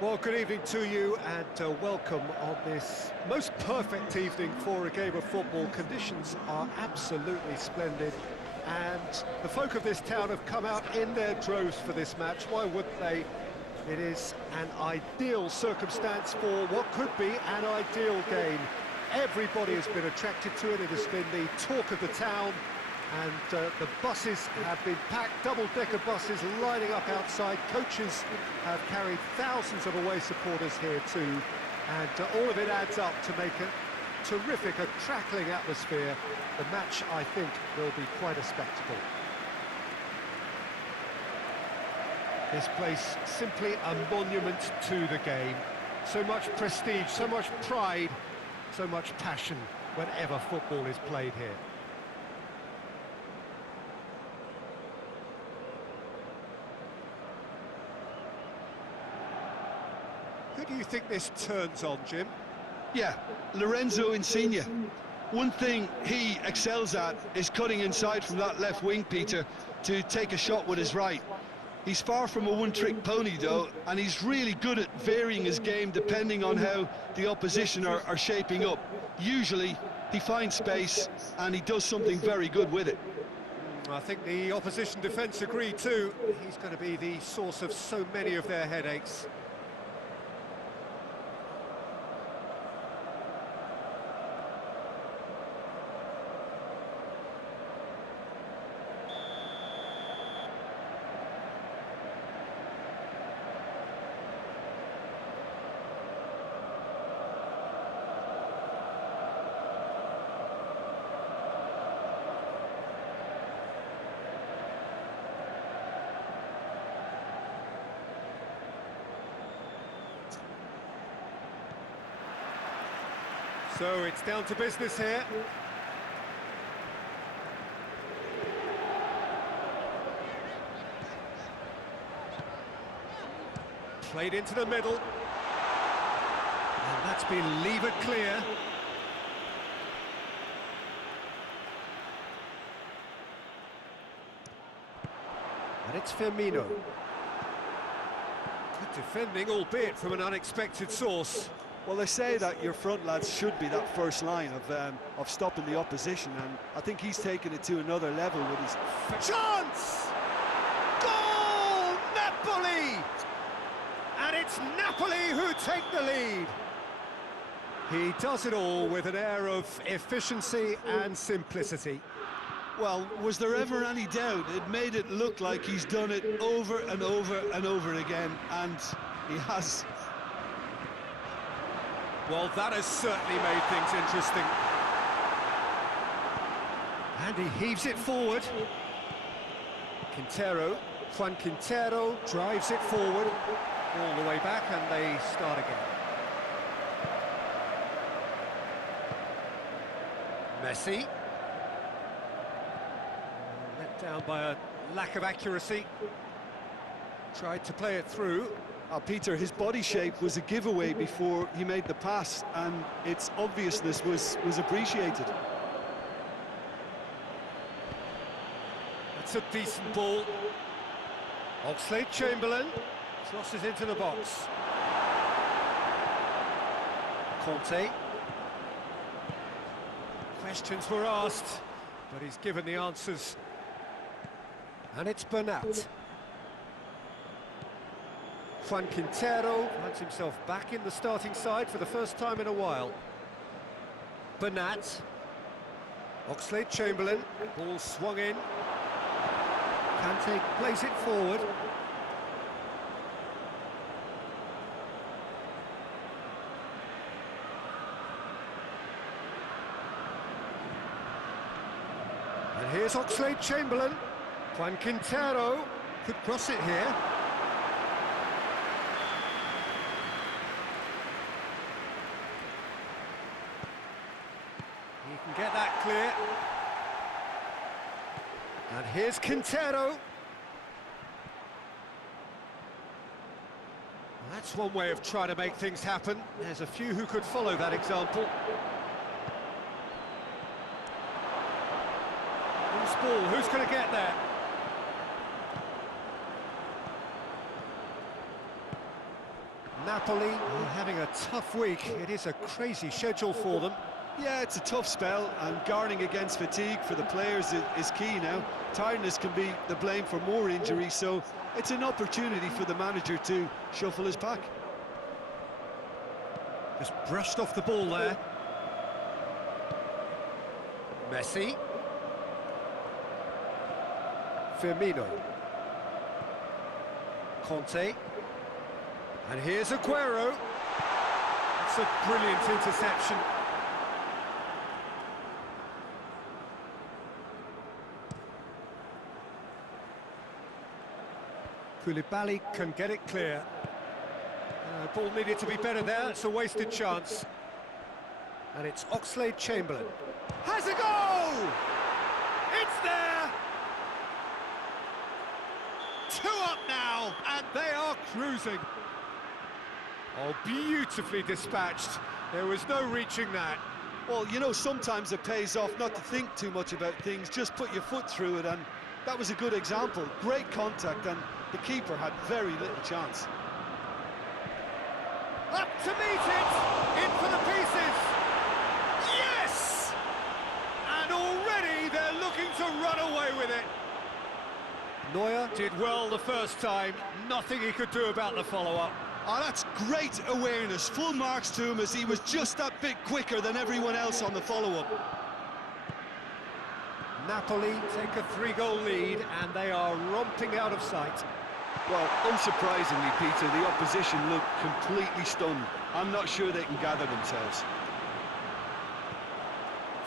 Well, good evening to you and welcome on this most perfect evening for a game of football. Conditions are absolutely splendid and the folk of this town have come out in their droves for this match. Why wouldn't they? It is an ideal circumstance for what could be an ideal game. Everybody has been attracted to it. It has been the talk of the town. And the buses have been packed, double-decker buses lining up outside. Coaches have carried thousands of away supporters here too. And all of it adds up to make a terrific, a crackling atmosphere. The match, I think, will be quite a spectacle. This place, simply a monument to the game. So much prestige, so much pride, so much passion whenever football is played here. Who do you think this turns on, Jim? Yeah, Lorenzo Insigne. One thing he excels at is cutting inside from that left wing, Peter, to take a shot with his right. He's far from a one-trick pony, though, and he's really good at varying his game depending on how the opposition are shaping up. Usually, he finds space, and he does something very good with it. I think the opposition defence agree too. He's going to be the source of so many of their headaches. So it's down to business here. Played into the middle. And that's been levered clear. And it's Firmino. Good defending, albeit from an unexpected source. Well, they say that your front lads should be that first line of stopping the opposition, and I think he's taken it to another level with his... Chance! Goal! Napoli! And it's Napoli who take the lead. He does it all with an air of efficiency and simplicity. Well, was there ever any doubt? It made it look like he's done it over and over and over again, and he has... Well, that has certainly made things interesting. And he heaves it forward. Juan Quintero drives it forward, all the way back, and they start again. Messi. Let down by a lack of accuracy. Tried to play it through. Peter, his body shape was a giveaway before he made the pass, and its obviousness was appreciated. That's a decent ball. Oxlade-Chamberlain crosses into the box. Conte. Questions were asked, but he's given the answers. And it's Bernat. Juan Quintero finds himself back in the starting side for the first time in a while. Bernat. Oxlade-Chamberlain. Ball swung in. Kante plays it forward. And here's Oxlade-Chamberlain. Juan Quintero could cross it here. He can get that clear. And here's Quintero. That's one way of trying to make things happen. There's a few who could follow that example. Loose ball, who's going to get there? Napoli are having a tough week. It is a crazy schedule for them. Yeah, it's a tough spell, and guarding against fatigue for the players is key now. Tiredness can be the blame for more injuries, so it's an opportunity for the manager to shuffle his pack. Just brushed off the ball there. Messi. Firmino. Conte. And here's Aguero. It's a brilliant interception. Koulibaly can get it clear. Ball needed to be better there, it's a wasted chance. And it's Oxlade-Chamberlain. Has a goal! It's there! 2 up now, and they are cruising. Oh, beautifully dispatched. There was no reaching that. Well, you know, sometimes it pays off not to think too much about things, just put your foot through it, and that was a good example. Great contact, and the keeper had very little chance. Up to meet it! In for the pieces! Yes! And already they're looking to run away with it. Neuer did well the first time, nothing he could do about the follow-up. Oh, that's great awareness. Full marks to him, as he was just that bit quicker than everyone else on the follow-up. Napoli take a 3-goal lead, and they are romping out of sight. Well, unsurprisingly, Peter, the opposition look completely stunned. I'm not sure they can gather themselves.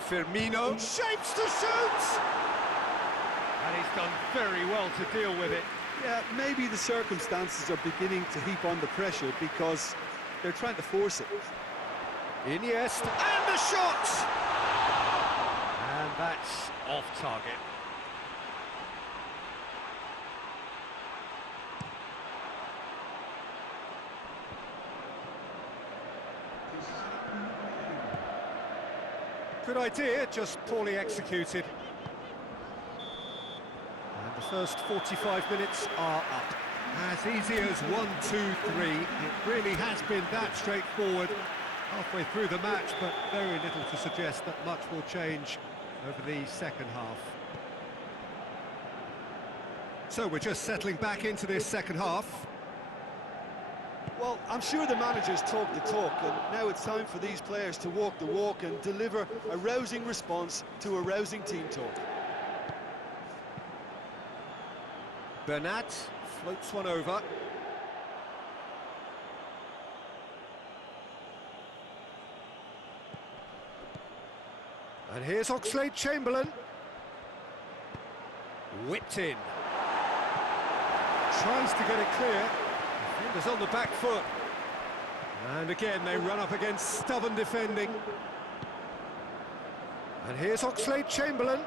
Firmino shapes to shoot! And he's done very well to deal with it. Yeah, maybe the circumstances are beginning to heap on the pressure because they're trying to force it. Iniesta, and the shot! And that's off target. Good idea, just poorly executed. And the first 45 minutes are up. As easy as 1, 2, 3. It really has been that straightforward halfway through the match, but very little to suggest that much will change over the second half. So we're just settling back into this second half. Well, I'm sure the manager's talked the talk, and now it's time for these players to walk the walk and deliver a rousing response to a rousing team talk. Bernat floats one over. And here's Oxlade-Chamberlain. Whipped in. Tries to get it clear. Defenders on the back foot. And again, they run up against stubborn defending. And here's Oxlade-Chamberlain.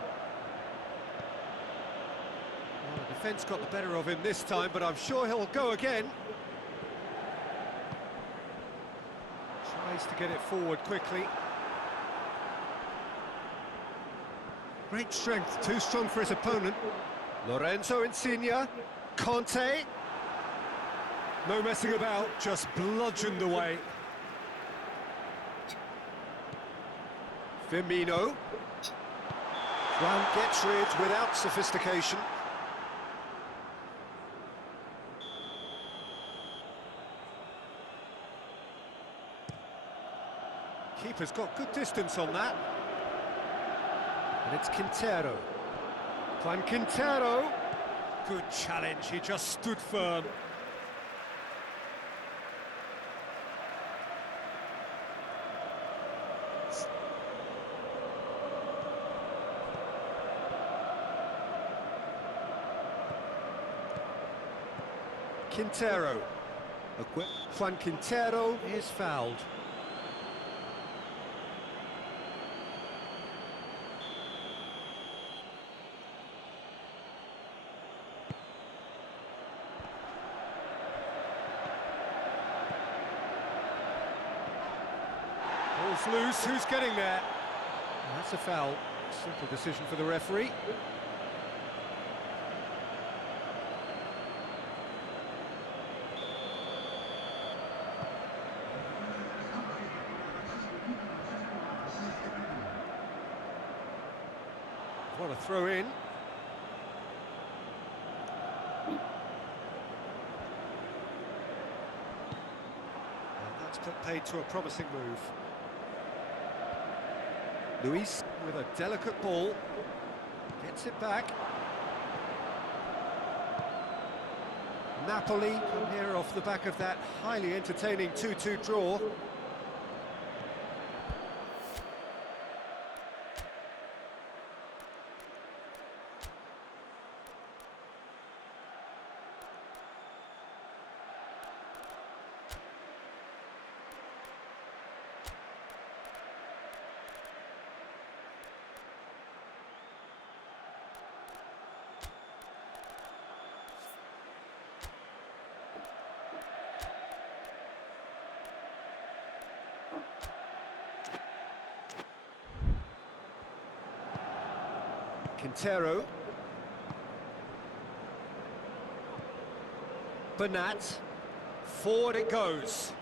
Well, the defence got the better of him this time, but I'm sure he'll go again. Tries to get it forward quickly. Great strength, too strong for his opponent. Lorenzo Insigne. Conte. No messing about, just bludgeoned away. Firmino. Juan gets rid without sophistication. Keeper's got good distance on that. And it's Quintero. Juan Quintero. Good challenge, he just stood firm. Quintero. Juan Quintero is fouled. Ball's loose, who's getting there? That's a foul. Simple decision for the referee. What a throw in. And that's put paid to a promising move. Luis with a delicate ball. Gets it back. Napoli come here off the back of that highly entertaining 2-2 draw. Quintero. Bernat. Forward it goes.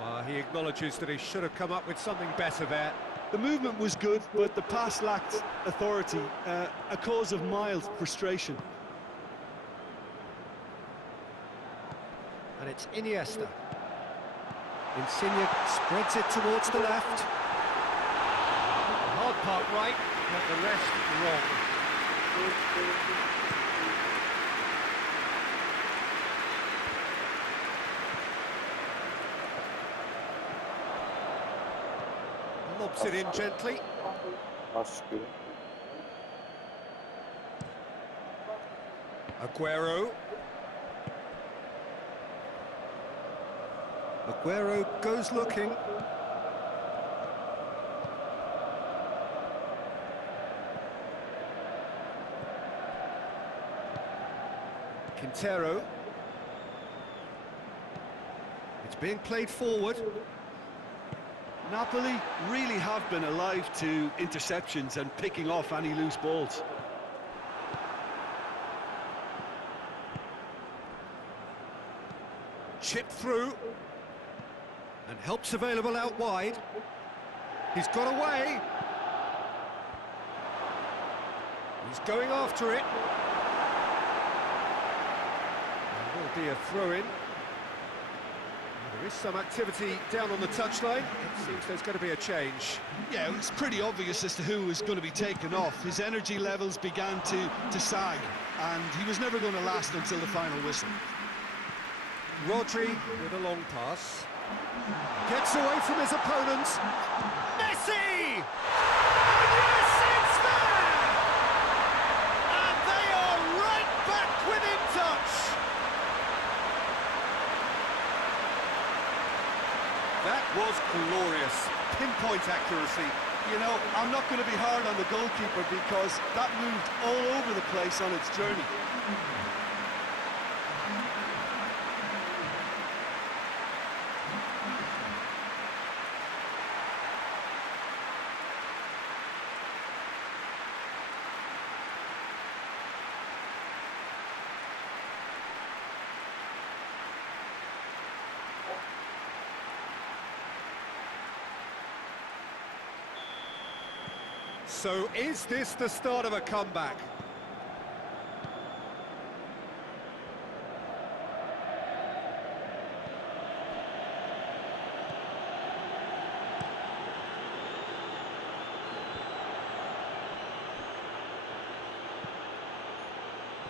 Well, he acknowledges that he should have come up with something better there. The movement was good, but the pass lacked authority, a cause of mild frustration. And it's Iniesta. Insigne spreads it towards the left. The hard part right, but the rest wrong. Lobs it in gently. Aguero. Aguero goes looking. Quintero. It's being played forward. Napoli really have been alive to interceptions and picking off any loose balls. Chip through. And help's available out wide. He's got away. He's going after it. There will be a throw-in. There is some activity down on the touchline. It seems there's going to be a change. Yeah, it was pretty obvious as to who was going to be taken off. His energy levels began to sag, and he was never going to last until the final whistle. Rodri with a long pass. Gets away from his opponent. Messi! And yes, it's there! And they are right back within touch. That was glorious. Pinpoint accuracy. You know, I'm not going to be hard on the goalkeeper because that moved all over the place on its journey. So is this the start of a comeback?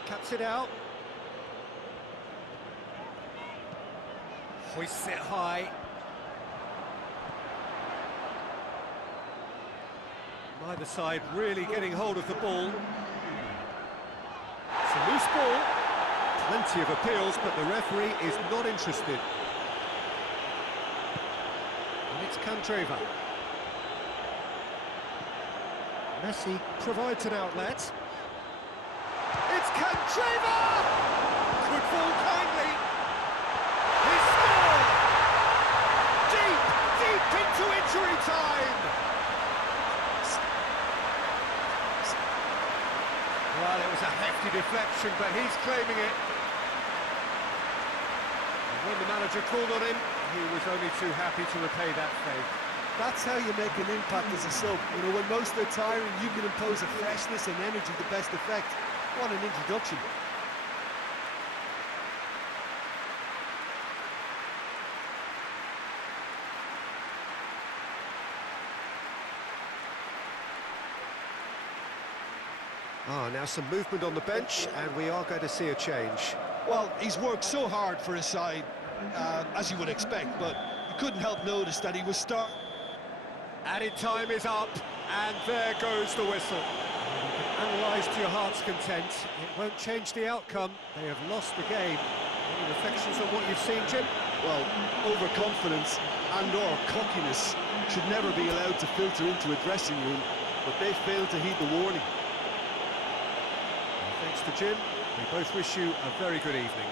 Cuts it out. Hoists it high. Neither side really getting hold of the ball. It's a loose ball. Plenty of appeals, but the referee is not interested. And it's Candreva. Messi provides an outlet. It's Candreva! Good ball kindly. He scored! Deep into injury time! Well, it was a hefty deflection, but he's claiming it. And when the manager called on him, he was only too happy to repay that faith. That's how you make an impact as a sub. You know, when most are tiring, you can impose a freshness and energy to best effect. What an introduction. Now some movement on the bench, and we are going to see a change. Well, he's worked so hard for his side, as you would expect, but you couldn't help notice that he was Added time is up, and there goes the whistle. Analysed to your heart's content. It won't change the outcome. They have lost the game. Any reflections on what you've seen, Jim? Well, overconfidence and/or cockiness should never be allowed to filter into a dressing room, but they failed to heed the warning. Thanks to Jim. We both wish you a very good evening.